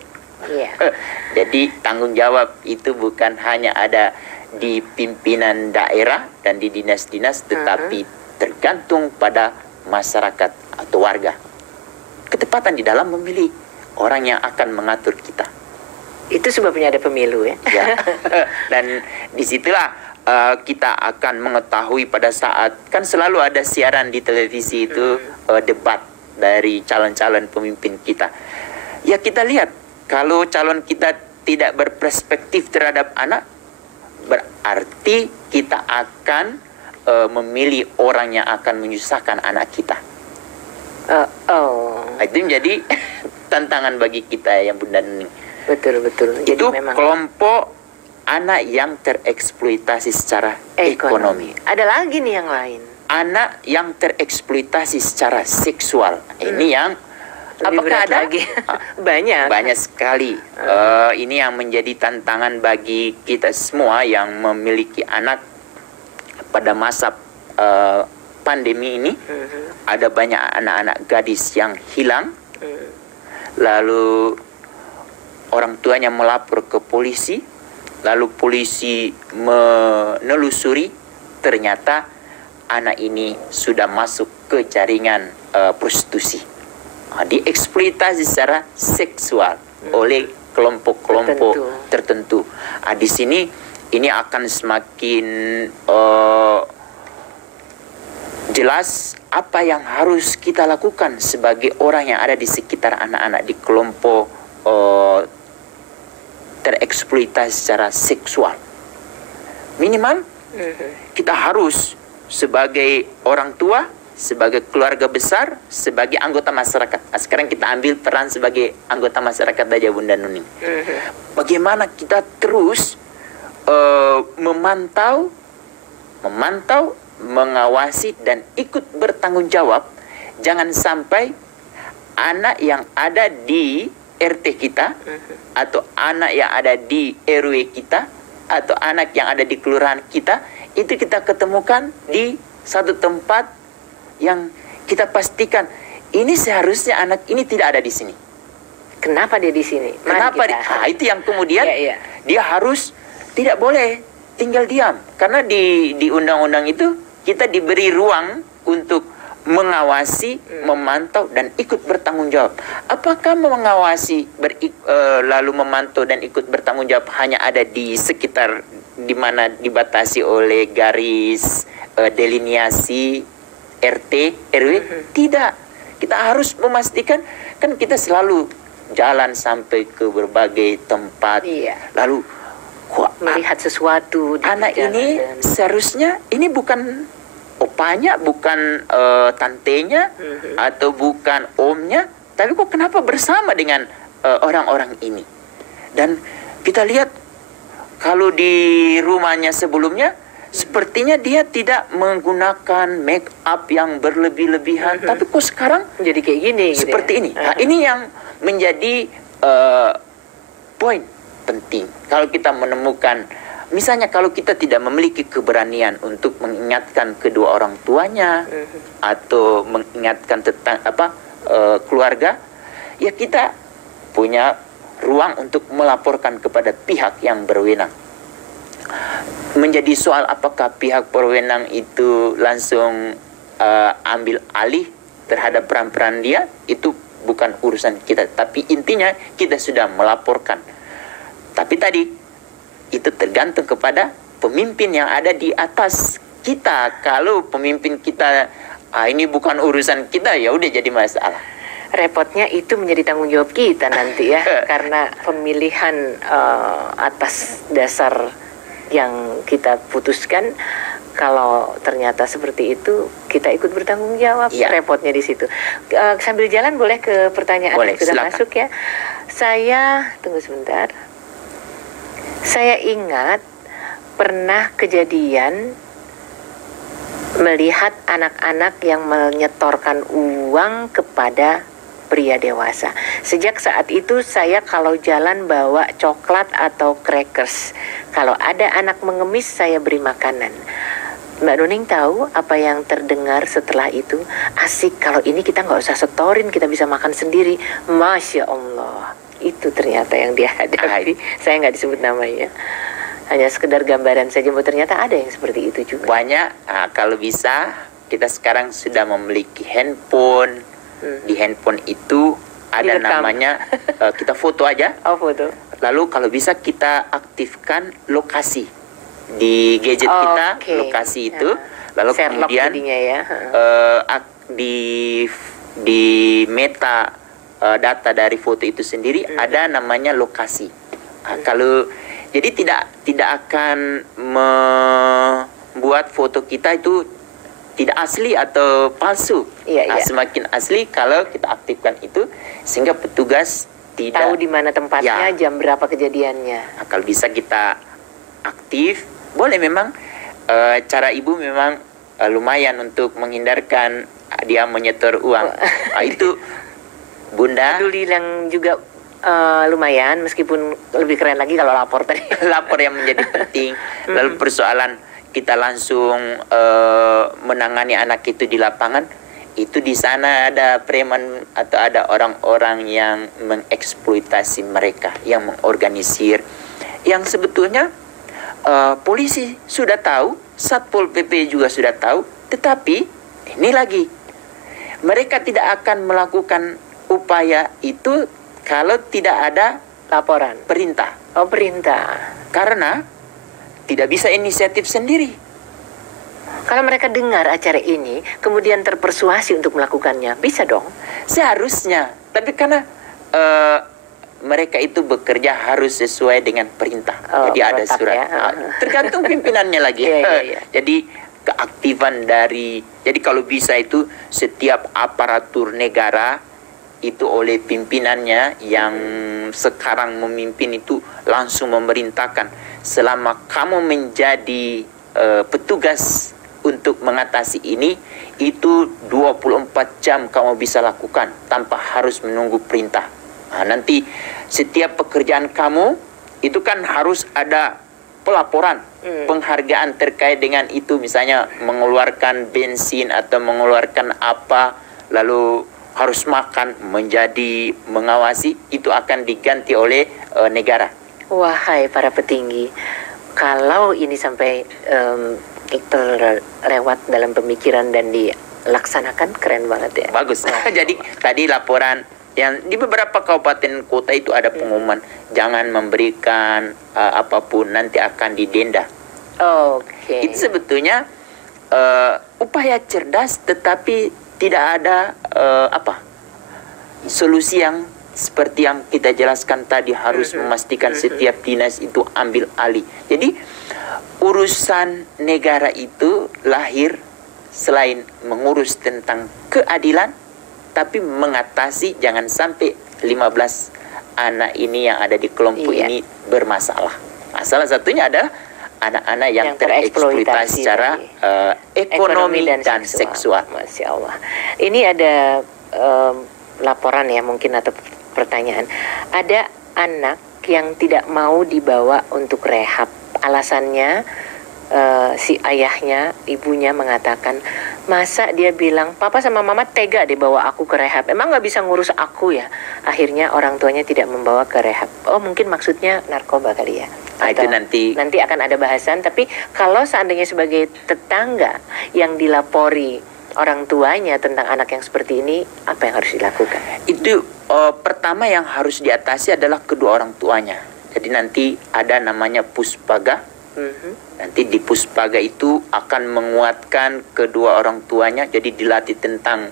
Jadi tanggung jawab itu bukan hanya ada di pimpinan daerah dan di dinas-dinas, tetapi tergantung pada masyarakat atau warga. Ketepatan di dalam memilih orang yang akan mengatur kita. Itu sebabnya ada pemilu ya. Dan disitulah kita akan mengetahui pada saat, kan selalu ada siaran di televisi itu, debat dari calon-calon pemimpin kita. Ya kita lihat, kalau calon kita tidak berperspektif terhadap anak, berarti kita akan memilih orang yang akan menyusahkan anak kita. Itu menjadi tantangan bagi kita yang Bunda Nuning. Betul. Jadi itu memang kelompok anak yang tereksploitasi secara ekonomi. Ada lagi nih yang lain. Anak yang tereksploitasi secara seksual. Ini yang apakah ada? Lagi. Banyak sekali. Ini yang menjadi tantangan bagi kita semua yang memiliki anak pada masa pandemi ini. Ada banyak anak-anak gadis yang hilang. Lalu orang tuanya melapor ke polisi, lalu polisi menelusuri, ternyata anak ini sudah masuk ke jaringan prostitusi, dieksploitasi secara seksual oleh kelompok-kelompok tertentu. Di sini ini akan semakin jelas apa yang harus kita lakukan sebagai orang yang ada di sekitar anak-anak di kelompok tereksploitasi secara seksual. Minimal kita harus sebagai orang tua, sebagai keluarga besar, sebagai anggota masyarakat. Sekarang kita ambil peran sebagai anggota masyarakat aja Bunda Nuning. Bagaimana kita terus memantau, mengawasi dan ikut bertanggung jawab jangan sampai anak yang ada di RT kita, atau anak yang ada di RW kita, atau anak yang ada di kelurahan kita, itu kita ketemukan di satu tempat yang kita pastikan ini seharusnya anak ini tidak ada di sini. Kenapa dia di sini? Kenapa? Itu yang kemudian dia harus tidak boleh tinggal diam, karena di undang-undang itu kita diberi ruang untuk mengawasi, memantau, dan ikut bertanggung jawab. Apakah mengawasi, lalu memantau dan ikut bertanggung jawab hanya ada di sekitar di mana dibatasi oleh garis deliniasi RT, RW? Tidak. Kita harus memastikan, kan kita selalu jalan sampai ke berbagai tempat. Lalu kok melihat sesuatu di anak ini seharusnya ini bukan opanya, bukan tantenya, atau bukan omnya, tapi kok kenapa bersama dengan orang-orang ini? Dan kita lihat kalau di rumahnya sebelumnya sepertinya dia tidak menggunakan make up yang berlebih-lebihan, tapi kok sekarang jadi kayak gini seperti ini. Nah, ini yang menjadi poin penting kalau kita menemukan. Misalnya kalau kita tidak memiliki keberanian untuk mengingatkan kedua orang tuanya, atau mengingatkan tentang keluarga, ya kita punya ruang untuk melaporkan kepada pihak yang berwenang. Menjadi soal apakah pihak berwenang itu langsung ambil alih terhadap peran-peran dia, itu bukan urusan kita. Tapi intinya kita sudah melaporkan. Tapi tadi itu tergantung kepada pemimpin yang ada di atas kita. Kalau pemimpin kita ini bukan urusan kita, ya udah jadi masalah. Repotnya itu menjadi tanggung jawab kita nanti ya, karena pemilihan atas dasar yang kita putuskan. Kalau ternyata seperti itu, kita ikut bertanggung jawab. Repotnya di situ. Sambil jalan boleh ke pertanyaan yang sudah silakan masuk ya. Saya tunggu sebentar. Saya ingat pernah kejadian melihat anak-anak yang menyetorkan uang kepada pria dewasa. Sejak saat itu saya kalau jalan bawa coklat atau crackers. Kalau ada anak mengemis, saya beri makanan. Mbak Nuning tahu apa yang terdengar setelah itu? Asik, kalau ini kita nggak usah setorin, kita bisa makan sendiri. Masya Allah. Itu ternyata yang dia hadapi. Saya nggak disebut namanya, hanya sekedar gambaran saja. Bahwa ternyata ada yang seperti itu juga. Banyak. Kalau bisa kita sekarang sudah memiliki handphone. Di handphone itu ada namanya, kita foto aja. Foto. Lalu kalau bisa kita aktifkan lokasi di gadget kita, lokasi itu. Lalu Sherlock kemudian ya. di meta data dari foto itu sendiri ada namanya lokasi. Kalau jadi tidak akan membuat foto kita itu tidak asli atau palsu. Semakin asli kalau kita aktifkan itu, sehingga petugas tidak tahu di mana tempatnya, jam berapa kejadiannya. Kalau bisa kita aktif, boleh memang. Cara ibu memang lumayan untuk menghindarkan dia menyetor uang. Itu Bunda peduli yang juga lumayan, meskipun lebih keren lagi kalau lapor tadi. Lapor yang menjadi penting. Lalu persoalan kita langsung menangani anak itu di lapangan, itu di sana ada preman atau ada orang-orang yang mengeksploitasi mereka, yang mengorganisir, yang sebetulnya polisi sudah tahu, Satpol PP juga sudah tahu, tetapi ini lagi mereka tidak akan melakukan upaya itu kalau tidak ada laporan, perintah. Perintah. Karena tidak bisa inisiatif sendiri. Kalau mereka dengar acara ini, kemudian terpersuasi untuk melakukannya, bisa dong? Seharusnya. Tapi karena mereka itu bekerja harus sesuai dengan perintah. Jadi ada surat. Tergantung pimpinannya lagi. Jadi keaktifan dari, jadi kalau bisa itu setiap aparatur negara itu oleh pimpinannya yang sekarang memimpin itu langsung memerintahkan, selama kamu menjadi petugas untuk mengatasi ini itu 24 jam kamu bisa lakukan tanpa harus menunggu perintah. Nah, nanti setiap pekerjaan kamu itu kan harus ada pelaporan, penghargaan terkait dengan itu, misalnya mengeluarkan bensin atau mengeluarkan apa, lalu harus makan, menjadi mengawasi, itu akan diganti oleh negara. Wahai para petinggi, kalau ini sampai terlewat dalam pemikiran dan dilaksanakan, keren banget ya. Bagus. Jadi tadi laporan yang di beberapa kabupaten kota itu ada pengumuman jangan memberikan apapun, nanti akan didenda. Oke. Itu sebetulnya upaya cerdas, tetapi tidak ada solusi yang seperti yang kita jelaskan tadi, harus memastikan setiap dinas itu ambil alih. Jadi urusan negara itu lahir selain mengurus tentang keadilan, tapi mengatasi jangan sampai 15 anak ini yang ada di kelompok ini bermasalah. Nah, salah satunya adalah anak-anak yang tereksploitasi secara ekonomi dan seksual. Masya Allah. Ini ada laporan ya mungkin atau pertanyaan. Ada anak yang tidak mau dibawa untuk rehab. Alasannya si ayahnya, ibunya mengatakan, masa dia bilang papa sama mama tega deh bawa aku ke rehab, emang nggak bisa ngurus aku ya. Akhirnya orang tuanya tidak membawa ke rehab. Oh, mungkin maksudnya narkoba kali ya. Itu nanti akan ada bahasan. Tapi kalau seandainya sebagai tetangga yang dilapori orang tuanya tentang anak yang seperti ini, apa yang harus dilakukan? Itu pertama yang harus diatasi adalah kedua orang tuanya. Jadi nanti ada namanya puspaga. Nanti di puspaga itu akan menguatkan kedua orang tuanya. Jadi dilatih tentang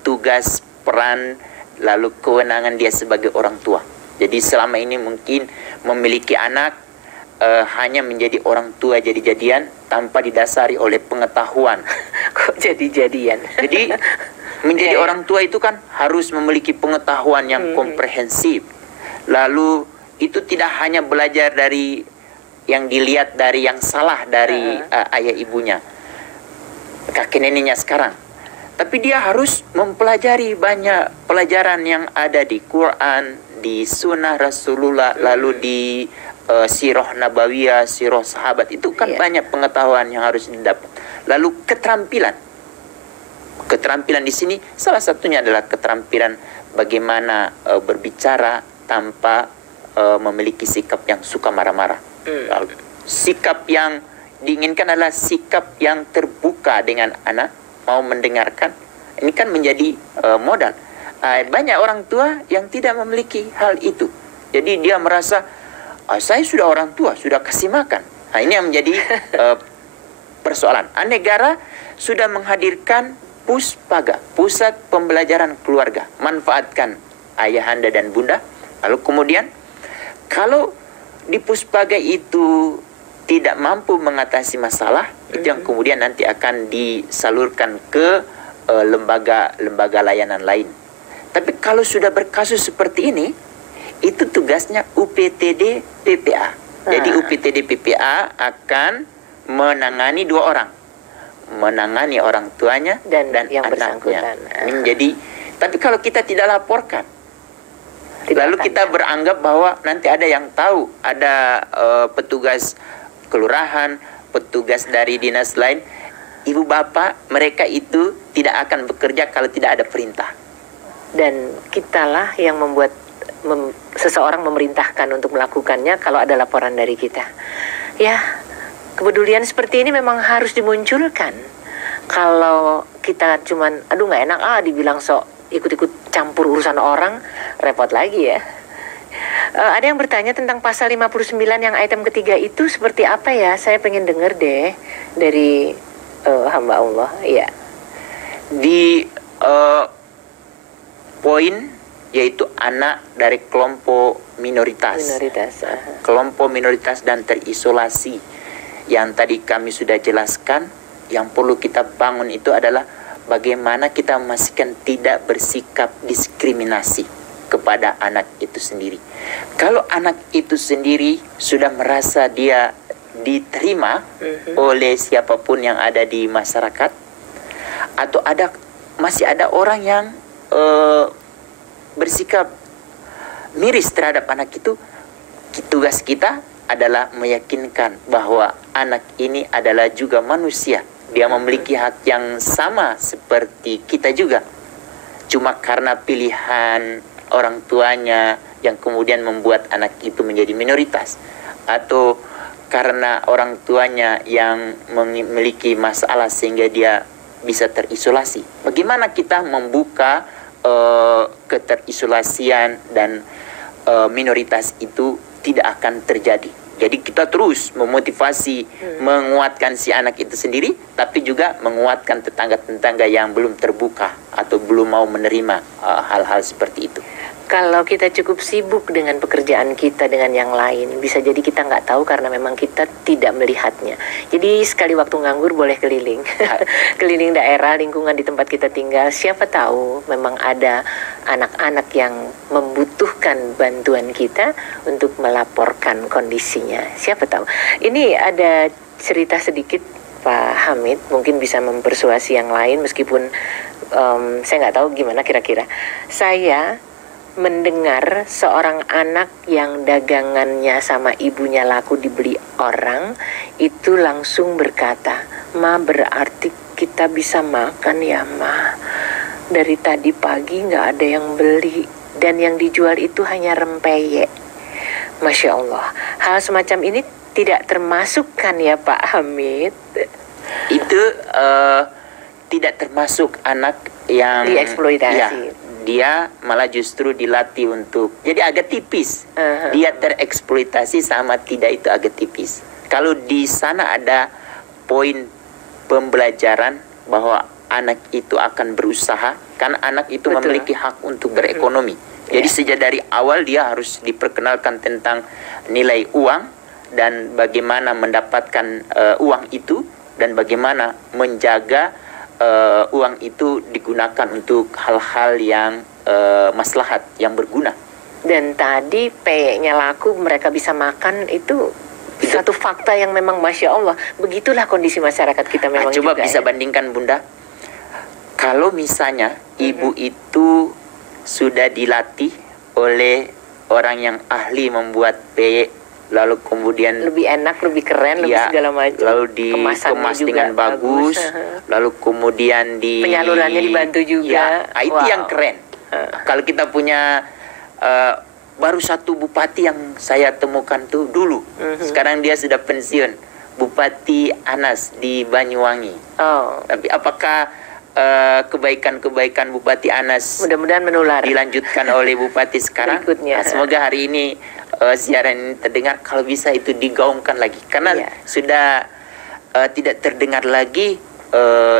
tugas, peran, lalu kewenangan dia sebagai orang tua. Jadi selama ini mungkin memiliki anak hanya menjadi orang tua jadi-jadian tanpa didasari oleh pengetahuan. Kok jadi-jadian? Jadi menjadi orang tua itu kan harus memiliki pengetahuan yang komprehensif. Lalu itu tidak hanya belajar dari yang dilihat dari yang salah dari ayah ibunya, kakek neneknya sekarang. Tapi dia harus mempelajari banyak pelajaran yang ada di Quran, di sunnah Rasulullah, lalu di sirah nabawiyah, sirah sahabat. Itu kan banyak pengetahuan yang harus didapat. Lalu keterampilan. Keterampilan di sini salah satunya adalah keterampilan bagaimana berbicara tanpa memiliki sikap yang suka marah-marah. Sikap yang diinginkan adalah sikap yang terbuka dengan anak, mau mendengarkan. Ini kan menjadi modal. Banyak orang tua yang tidak memiliki hal itu. Jadi dia merasa, saya sudah orang tua, sudah kasih makan. Nah, ini yang menjadi persoalan. Negara sudah menghadirkan puspaga, pusat pembelajaran keluarga. Manfaatkan ayahanda dan bunda. Lalu kemudian, kalau di puspaga itu tidak mampu mengatasi masalah, itu yang kemudian nanti akan disalurkan ke lembaga layanan lain. Tapi kalau sudah berkasus seperti ini, itu tugasnya UPTD PPA. Jadi UPTD PPA akan menangani dua orang, menangani orang tuanya dan yang anaknya. Jadi, tapi kalau kita tidak laporkan, lalu kita beranggap bahwa nanti ada yang tahu, ada petugas kelurahan, petugas dari dinas lain, ibu bapak, mereka itu tidak akan bekerja kalau tidak ada perintah. Dan kitalah yang membuat seseorang memerintahkan untuk melakukannya kalau ada laporan dari kita. Ya, kepedulian seperti ini memang harus dimunculkan. Kalau kita cuman, aduh nggak enak dibilang sok ikut-ikut campur urusan orang, repot lagi ya. Ada yang bertanya tentang pasal 59 yang item ketiga itu seperti apa ya? Saya pengen dengar deh dari hamba Allah. Ya. Di poin yaitu anak dari kelompok minoritas. Kelompok minoritas dan terisolasi yang tadi kami sudah jelaskan, yang perlu kita bangun itu adalah bagaimana kita memastikan tidak bersikap diskriminasi kepada anak itu sendiri. Kalau anak itu sendiri sudah merasa dia diterima oleh siapapun yang ada di masyarakat, atau masih ada orang yang bersikap miris terhadap anak itu. Tugas kita adalah meyakinkan bahwa anak ini adalah juga manusia. Dia memiliki hak yang sama seperti kita juga. Cuma karena pilihan orang tuanya yang kemudian membuat anak itu menjadi minoritas, atau karena orang tuanya yang memiliki masalah sehingga dia bisa terisolasi. Bagaimana kita membuka keterisolasian dan minoritas itu tidak akan terjadi. Jadi kita terus memotivasi, menguatkan si anak itu sendiri, tapi juga menguatkan tetangga-tetangga yang belum terbuka atau belum mau menerima hal-hal seperti itu. Kalau kita cukup sibuk dengan pekerjaan kita dengan yang lain, bisa jadi kita nggak tahu karena memang kita tidak melihatnya. Jadi sekali waktu nganggur boleh keliling, keliling daerah, lingkungan di tempat kita tinggal. Siapa tahu memang ada anak-anak yang membutuhkan bantuan kita untuk melaporkan kondisinya. Siapa tahu. Ini ada cerita sedikit Pak Hamid, mungkin bisa mempersuasi yang lain meskipun saya nggak tahu gimana kira-kira. Saya mendengar seorang anak yang dagangannya sama ibunya laku dibeli orang, itu langsung berkata, "Ma, berarti kita bisa makan ya, Ma? Dari tadi pagi nggak ada yang beli, dan yang dijual itu hanya rempeyek." Masya Allah, hal semacam ini tidak termasuk kan ya Pak Hamid? Itu tidak termasuk anak yang dieksploitasi. Ya, dia malah justru dilatih untuk, jadi agak tipis. Dia tereksploitasi sama tidak itu agak tipis. Kalau di sana ada poin pembelajaran bahwa anak itu akan berusaha, kan anak itu memiliki hak untuk berekonomi. Jadi sejak dari awal dia harus diperkenalkan tentang nilai uang dan bagaimana mendapatkan uang itu, dan bagaimana menjaga uang itu digunakan untuk hal-hal yang maslahat, yang berguna. Dan tadi peyeknya laku, mereka bisa makan, itu satu fakta yang memang Masya Allah. Begitulah kondisi masyarakat kita memang coba juga, bisa bandingkan Bunda. Kalau misalnya ibu itu sudah dilatih oleh orang yang ahli membuat peyek, lalu kemudian lebih enak, lebih keren, lebih segala macam, lalu dikemas dengan bagus, lalu kemudian penyalurannya dibantu juga. Itu yang keren. Kalau kita punya baru satu bupati yang saya temukan tuh dulu, sekarang dia sudah pensiun, Bupati Anas di Banyuwangi. Tapi apakah kebaikan-kebaikan Bupati Anas mudah-mudahan menular dilanjutkan oleh Bupati sekarang? Berikutnya. Semoga hari ini siaran ini terdengar, kalau bisa itu digaungkan lagi, karena sudah tidak terdengar lagi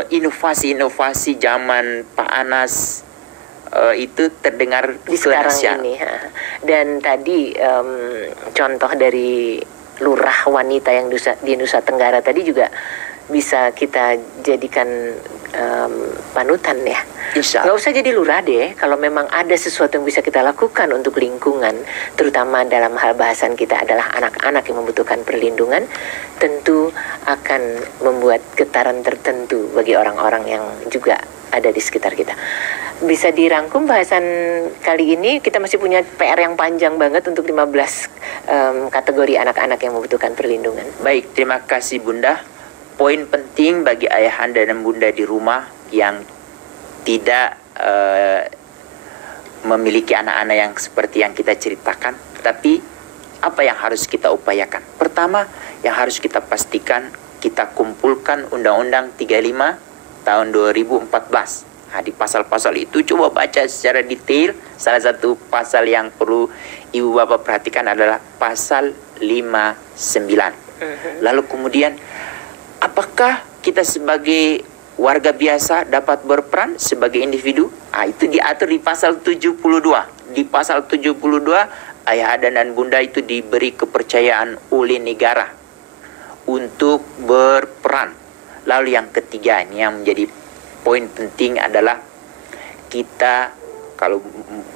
inovasi-inovasi zaman Pak Anas itu terdengar di sekarang ini. Dan tadi contoh dari lurah wanita yang di Nusa Tenggara tadi juga bisa kita jadikan panutan ya. Nggak usah jadi lurah deh, kalau memang ada sesuatu yang bisa kita lakukan untuk lingkungan, terutama dalam hal bahasan kita adalah anak-anak yang membutuhkan perlindungan, tentu akan membuat getaran tertentu bagi orang-orang yang juga ada di sekitar kita. Bisa dirangkum bahasan kali ini, kita masih punya PR yang panjang banget untuk 15 kategori anak-anak yang membutuhkan perlindungan. Baik, terima kasih Bunda. Poin penting bagi ayahanda dan bunda di rumah yang tidak memiliki anak-anak yang seperti yang kita ceritakan, tapi apa yang harus kita upayakan? Pertama, yang harus kita pastikan, kita kumpulkan Undang-Undang 35 tahun 2014. Nah, di pasal-pasal itu coba baca secara detail. Salah satu pasal yang perlu ibu bapak perhatikan adalah pasal 59. Lalu kemudian, apakah kita sebagai warga biasa dapat berperan sebagai individu? Itu diatur di pasal 72. Di pasal 72, ayah dan bunda itu diberi kepercayaan oleh negara untuk berperan. Lalu yang ketiga, ini yang menjadi poin penting adalah kita kalau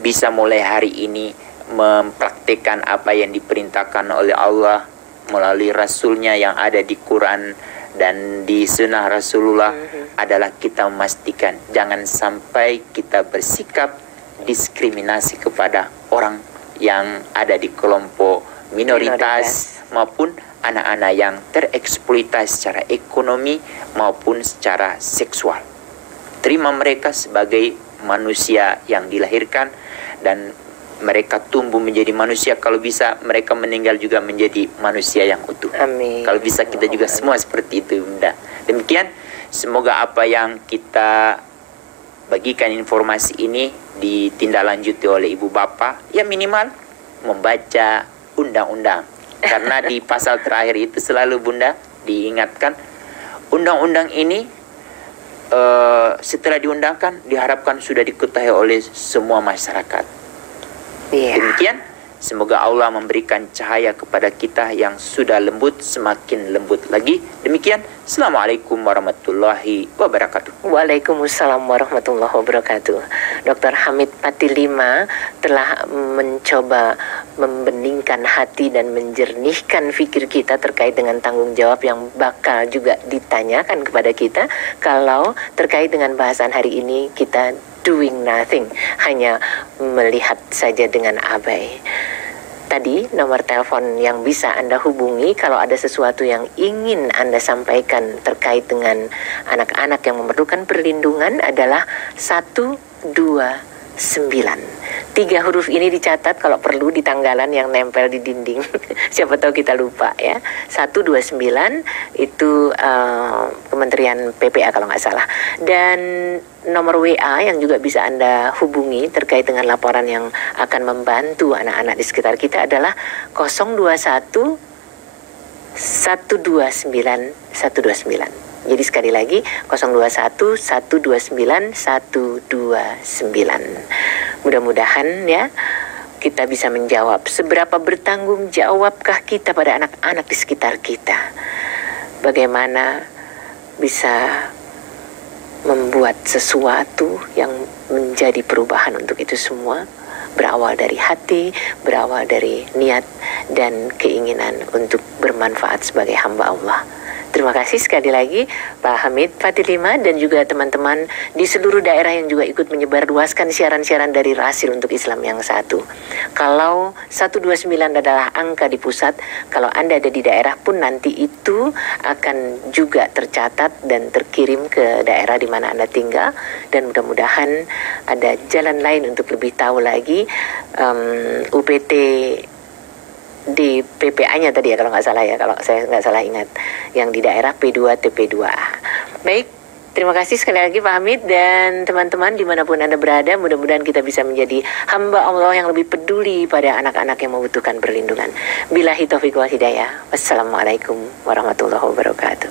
bisa mulai hari ini mempraktikkan apa yang diperintahkan oleh Allah melalui Rasulnya yang ada di Quran dan di sunnah Rasulullah adalah kita memastikan jangan sampai kita bersikap diskriminasi kepada orang yang ada di kelompok minoritas maupun anak-anak yang tereksploitasi secara ekonomi maupun secara seksual. Terima mereka sebagai manusia yang dilahirkan dan mereka tumbuh menjadi manusia. Kalau bisa mereka meninggal juga menjadi manusia yang utuh. Amin. Kalau bisa kita juga semua seperti itu, Bunda. Demikian, semoga apa yang kita bagikan informasi ini ditindaklanjuti oleh ibu bapak, ya minimal membaca undang-undang. Karena di pasal terakhir itu selalu Bunda diingatkan, undang-undang ini setelah diundangkan diharapkan sudah diketahui oleh semua masyarakat. Demikian, semoga Allah memberikan cahaya kepada kita yang sudah lembut semakin lembut lagi. Demikian, Assalamualaikum warahmatullahi wabarakatuh. Waalaikumsalam warahmatullahi wabarakatuh. Dr. Hamid Patilima telah mencoba membeningkan hati dan menjernihkan fikir kita terkait dengan tanggung jawab yang bakal juga ditanyakan kepada kita kalau terkait dengan bahasan hari ini kita doing nothing, hanya melihat saja dengan abai. Tadi nomor telepon yang bisa Anda hubungi kalau ada sesuatu yang ingin Anda sampaikan terkait dengan anak-anak yang memerlukan perlindungan adalah 129. 3 huruf ini dicatat kalau perlu di tanggalan yang nempel di dinding. Siapa tahu kita lupa ya. 129 itu Kementerian PPA kalau nggak salah. Dan nomor WA yang juga bisa Anda hubungi terkait dengan laporan yang akan membantu anak-anak di sekitar kita adalah 021 129 129. Jadi sekali lagi 021 129 129. Mudah-mudahan ya kita bisa menjawab seberapa bertanggung jawabkah kita pada anak-anak di sekitar kita. Bagaimana bisa membuat sesuatu yang menjadi perubahan untuk itu semua. Berawal dari hati, berawal dari niat dan keinginan untuk bermanfaat sebagai hamba Allah. Terima kasih sekali lagi Pak Hamid Patilima dan juga teman-teman di seluruh daerah yang juga ikut menyebarluaskan siaran-siaran dari Rasil untuk Islam yang satu. Kalau 129 adalah angka di pusat, kalau Anda ada di daerah pun nanti itu akan juga tercatat dan terkirim ke daerah di mana Anda tinggal. Dan mudah-mudahan ada jalan lain untuk lebih tahu lagi UPT di PPA-nya tadi ya kalau nggak salah ya, kalau saya nggak salah ingat, yang di daerah P2 TP2A. Baik, terima kasih sekali lagi Pak Hamid dan teman-teman dimanapun Anda berada, mudah-mudahan kita bisa menjadi hamba Allah yang lebih peduli pada anak-anak yang membutuhkan perlindungan. Billahi taufiq wal hidayah. Wassalamualaikum warahmatullahi wabarakatuh.